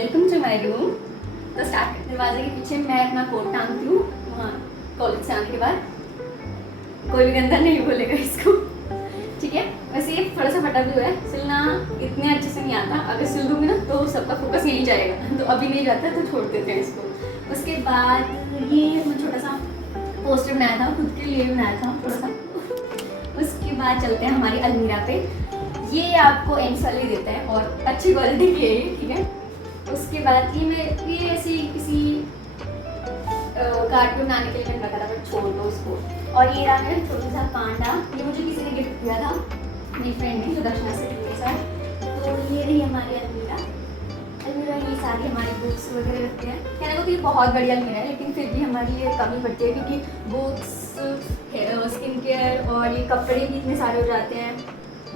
Welcome to my room. तो start दरवाजे के पीछे मैं अपना कोट टांगती हूँ वहाँ कॉलेज से आने के बाद। कोई भी गंदा नहीं बोलेगा इसको, ठीक है। वैसे ये थोड़ा सा फटा भी हुआ है, सिलना इतने अच्छे से नहीं आता। अगर सिल दूँगी ना तो सबका फोकस यहीं जाएगा, तो अभी नहीं जाता तो छोड़ देते हैं इसको। उसके बाद ये मैं छोटा सा पोस्टर बनाया था, खुद के लिए बनाया था थोड़ा सा। उसके बाद चलते हैं हमारी अलमीरा पे। ये आपको एम्स वाले देते हैं और अच्छी क्वालिटी की है ये, ठीक है। उसके बाद ये ऐसी किसी कार्टून बनाने के लिए मैंने रखा था, बट छोड़ दो उसको। और ये रहा मेरा छोटा सा पांडा, ये मुझे किसी ने गिफ्ट किया था, मेरी फ्रेंड ने, जो दक्षिणा से मेरे साथ। तो ये रही हमारी अलमीरा। ये सारी हमारी बुक्स वगैरह रखते हैं। कहने को तो ये बहुत बढ़िया अलमीरा है, लेकिन फिर भी हमारी ये कमी पड़ती है क्योंकि बुक्स, स्किन केयर और ये कपड़े भी इतने सारे हो जाते हैं,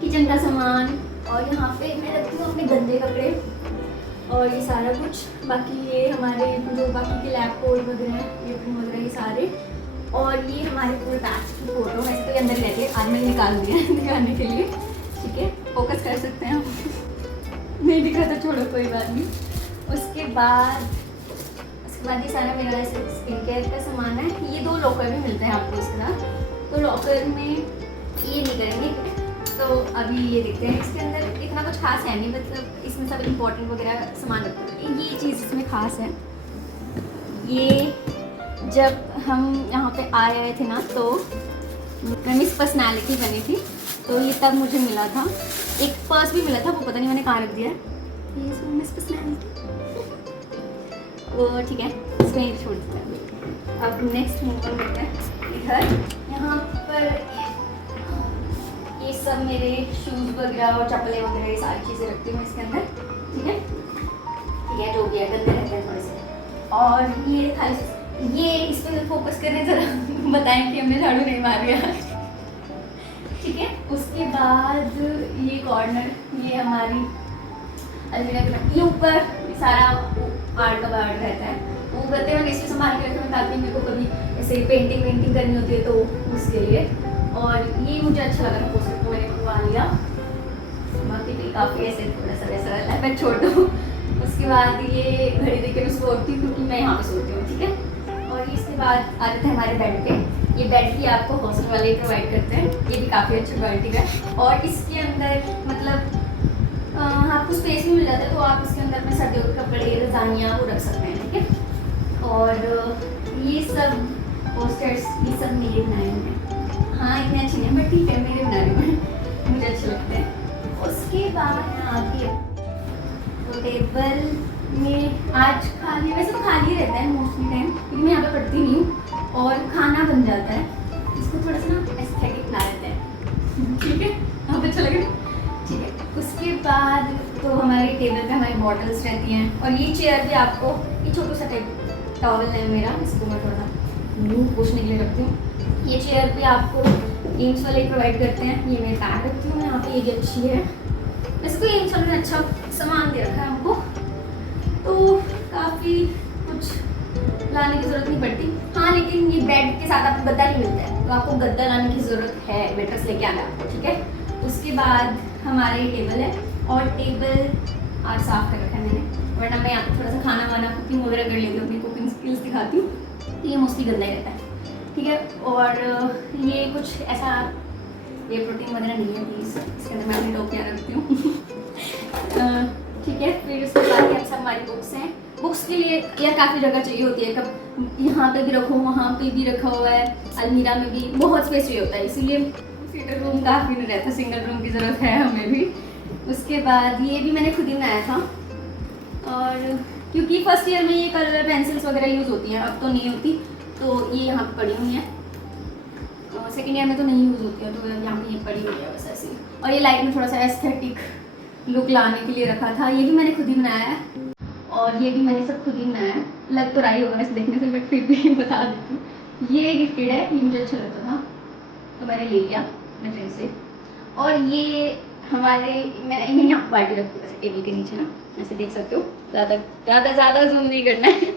किचन का सामान। और यहाँ पे मैं रखती हूँ अपने गंदे कपड़े और ये सारा कुछ। बाकी ये हमारे जो बाकी के लैब कोड वगैरह हैं, ये पेन वगैरह ये सारे। और ये हमारे पूरे बैच की फ़ोटो, वैसे तो ये अंदर रहती है, आज मैंने निकाल दिया है दिखाने के लिए, ठीक है। फोकस कर सकते हैं हम नहीं दिख रहा था, छोड़ो कोई बात नहीं। उसके बाद ये सारा मेरा ऐसे स्किन केयर का सामान है। ये 2 लॉकर भी मिलते हैं आपको इसके साथ, तो लॉकर में ये नहीं करेंगे। तो अभी ये देखते हैं, इसके अंदर इतना कुछ खास है नहीं, मतलब इसमें सब इम्पोर्टेंट वगैरह सामान रखते हैं। ये चीज़ इसमें खास है, ये जब हम यहाँ पे आए थे ना, तो मैं मिस पर्सनैलिटी बनी थी, तो ये तब मुझे मिला था। एक पर्स भी मिला था, वो पता नहीं मैंने कहाँ रख दिया है। ये इसमें मिस पर्सनैलिटी वो, ठीक है, इसको यहीं छोड़ देते हैं। अब नेक्स्ट मूव करते हैं इधर। यहाँ पर ये सब मेरे शूज़ वगैरह और चप्पलें वगैरह ये सारी चीज़ें रखती हूँ इसके अंदर, ठीक है। ठीक है, जो भी है, गंदे रहते हैं थोड़े से। और ये खाली ये इस पर फोकस करें ज़रा बताएं कि हमने झाड़ू नहीं मार दिया, ठीक है। उसके बाद ये कॉर्नर, ये हमारी अलमीरा, ये ऊपर सारा आर्ट का आर्ट रहता है। वो करते हैं, मैं इसमें संभाल के रखती हूँ ताकि मेरे को कभी ऐसे पेंटिंग वेंटिंग करनी होती है तो उसके लिए। और ये मुझे अच्छा लगा था, पोस्टर को मैंने बनवा लिया। बाकी भी काफ़ी ऐसे थोड़ा सा वैसा रहता है, मैं छोड़ दूँ। उसके बाद ये घड़ी देख के मैं सोती हूँ क्योंकि मैं यहाँ पे सोती हूँ, ठीक है। और इसके बाद आ जाते हैं हमारे बेड पे। ये बेड भी आपको हॉस्टल वाले प्रोवाइड करते हैं, ये भी काफ़ी अच्छी क्वालिटी का है। और इसके अंदर मतलब आपको स्पेस भी मिल जाता है, तो आप इसके अंदर में सर्दियों के कपड़े, रजानियाँ वो रख सकते हैं, ठीक है। और ये सब पोस्टर्स ये सब मेरे बनाए हुए हैं। हाँ, इतने अच्छे नहीं हैं बट ठीक है, मेरे बनाए हुए हैं, मुझे अच्छे लगते हैं। उसके बाद आगे तो टेबल में आज खाली, वैसे तो खाली रहता है मोस्टली टाइम, क्योंकि मैं यहाँ पे पढ़ती नहीं हूँ और खाना बन जाता है। इसको थोड़ा सा ना एस्थेटिक बना देते हैं, ठीक है, आप अच्छा लगे, ठीक है। उसके बाद तो हमारे टेबल पे हमारी बॉटल्स रहती हैं। और ये चेयर भी आपको, ये छोटा सा टाइप टॉवल है मेरा, इसको मैं थोड़ा मुँह पोछने के लिए रखती हूँ। ये चेयर भी आपको एम्स वाले प्रोवाइड करते हैं। ये मैं बैग रखती हूँ यहाँ पे, ये भी अच्छी है। वैसे तो एम्स वाले ने अच्छा सामान दे रखा है हमको, तो काफ़ी कुछ लाने की ज़रूरत नहीं पड़ती। हाँ, लेकिन ये बेड के साथ आपको गद्दा नहीं मिलता है, तो आपको गद्दा लाने की ज़रूरत है, मैट्रेस लेके आना आपको, ठीक है। उसके बाद हमारे टेबल है, और टेबल आज साफ़ कर रखा है मैंने, वरना मैं यहाँ थोड़ा सा खाना वाना कुकिंग वगैरह कर लेती हूँ, अपनी कुकिंग स्किल्स दिखाती हूँ, तो ये मोस्टली गंदा ही रहता है, ठीक है। और ये कुछ ऐसा ये प्रोटीन वगैरह नहीं है, प्लीज़ इसके अंदर मैं अपनी टोपियाँ रखती हूँ ठीक है। फिर उसके बाद ये सब हमारी बुक्स हैं। बुक्स के लिए यार काफ़ी जगह चाहिए होती है, कब यहाँ पे भी रखो, वहाँ पे भी रखा हुआ है, अलमीरा में भी बहुत स्पेस चाहिए होता है, इसीलिए सिंगल रूम काफ़ी नहीं रहता, सिंगल रूम की ज़रूरत है हमें भी। उसके बाद ये भी मैंने खुद ही बनाया था, और क्योंकि फर्स्ट ईयर में ये कलर पेंसिल्स वगैरह यूज़ होती हैं, अब तो नहीं होती, तो ये यहाँ पर पड़ी हुई हैं। सेकेंड ईयर में तो नहीं यूज़ होती है, तो यहाँ पे ये पड़ी हुई है बस ऐसे ही। और ये लाइट में थोड़ा सा एस्थेटिक लुक लाने के लिए रखा था। ये भी मैंने खुद ही बनाया है, और ये भी मैंने सब खुद ही बनाया है। लग तो रहा ही होगा वैसे देखने से, बट फिर भी बता देती हूँ। ये गिफ्टेड है, ये मुझे अच्छा लगता था तो मैंने ले लिया अपने फ्रेंड से। और ये हमारे, मैं यहाँ पार्टी रखती हूँ टेबल के नीचे ना, ऐसे देख सकते हो, ज़्यादा जूम नहीं करना है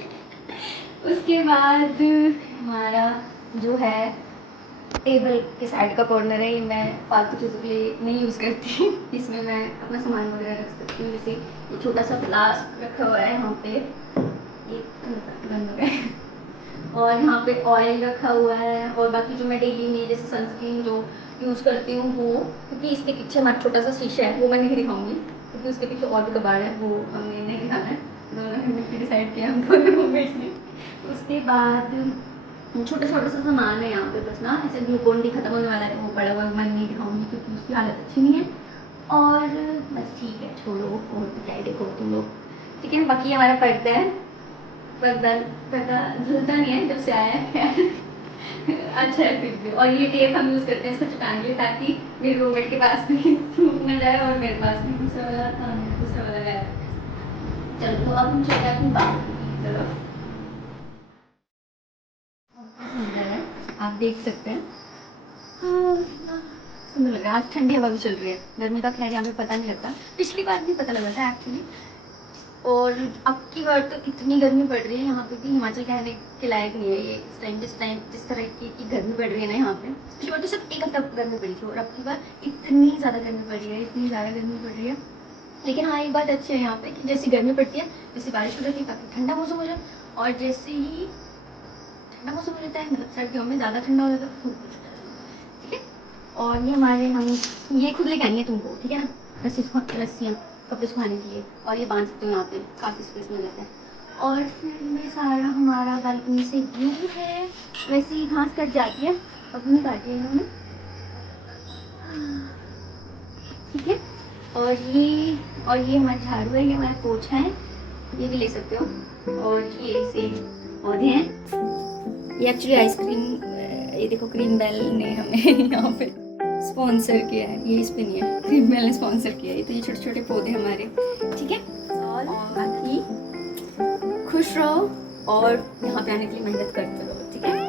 उसके बाद हमारा जो है टेबल के साइड का कॉर्नर है, ये मैं फालतू चीज़ों के लिए नहीं यूज़ करती। इसमें मैं अपना सामान वगैरह रख सकती हूँ। जैसे ये छोटा सा फ्लास्क रखा हुआ है यहाँ पे, ये बंद हो गया है। और यहाँ पे ऑयल रखा हुआ है, और बाकी जो मैं डेली में जैसे सनस्क्रीन जो यूज़ करती हूँ वो, क्योंकि इसके पीछे हमारा छोटा सा शीशा है वो मैं नहीं दिखाऊंगी, क्योंकि उसके पीछे और भी कबाड़ है, वो हमें नहीं दिखाना है। दोनों ने मिलकर डिसाइड किया हम दोनों रूममेट्स ने। उसके बाद छोटा छोटा सा सामान है यहाँ पे बस ना, ऐसे ग्लूकोन डी खत्म होने वाला है वो पड़ा हुआ है, मैं नहीं दिखाऊंगी क्योंकि उसकी हालत अच्छी नहीं है। और बस ठीक है, छोड़ो, और तो क्या ही देखो तुम लोग। ठीक है, बाकी हमारा पर्दा है, पर्दा पर्दा धुलता नहीं है जब से आया है। अच्छा है फिर भी। और ये टेप हम यूज़ करते हैं इसको चिपकाने के लिए, ताकि मेरे रूममेट के पास भी सूख न जाए और मेरे पास भी दूसरा वाला गया। चलो तो अब हम चलते हैं अपनी बात की तरफ। सुंदर है, आप देख सकते हैं। हाँ, सुंदर लग रहा है। आज ठंडी हवा भी चल रही है, गर्मी का खैर यहाँ पे पता नहीं लगता, पिछली बार भी पता लगा था एक्चुअली। और अब की बार तो इतनी गर्मी पड़ रही है यहाँ पे कि हिमाचल कहने के लायक नहीं है ये। इस टाइम जिस तरह की गर्मी पड़ रही है ना यहाँ पे, पिछली बार तो सिर्फ एक हफ्ता गर्मी पड़ी थी, और अब की बार इतनी ज़्यादा गर्मी पड़ रही है, इतनी ज़्यादा गर्मी पड़ रही है। लेकिन हाँ, एक बात अच्छी है यहाँ पे कि जैसी गर्मी पड़ती है जैसे बारिश हो जाती है, काफ़ी ठंडा मौसम हो जाए, और जैसे ही ठंडा मौसम हो जाता है, मतलब सर्दियों में ज़्यादा ठंडा हो जाता है, खूब कुछ हो जाता है। ठीक है, और ये हमारे हम ये खुद लेके आएंगे तुमको, ठीक है ना, रस्सियाँ कपड़े सुखाने के लिए, और ये बांध सकते हो यहाँ पे, काफ़ी स्पेस मिल जाता है। और फिर ये सारा हमारा बालकनी से व्यू है। वैसे ही घास कट जाती है, अब नहीं काटी है इन्होंने। ठीक है, और ये हमारा झाड़ू है, ये हमारा पोछा है, ये भी ले सकते हो। और ये से पौधे हैं, ये एक्चुअली आइसक्रीम, ये देखो क्रीम बेल ने हमें यहाँ पे स्पॉन्सर किया है, ये इस पे नहीं है, क्रीम बेल ने स्पॉन्सर किया है। तो ये छोटे छोटे पौधे हमारे, ठीक है। और बाकी खुश रहो और यहाँ पे आने के लिए मेहनत करते रहो, ठीक है।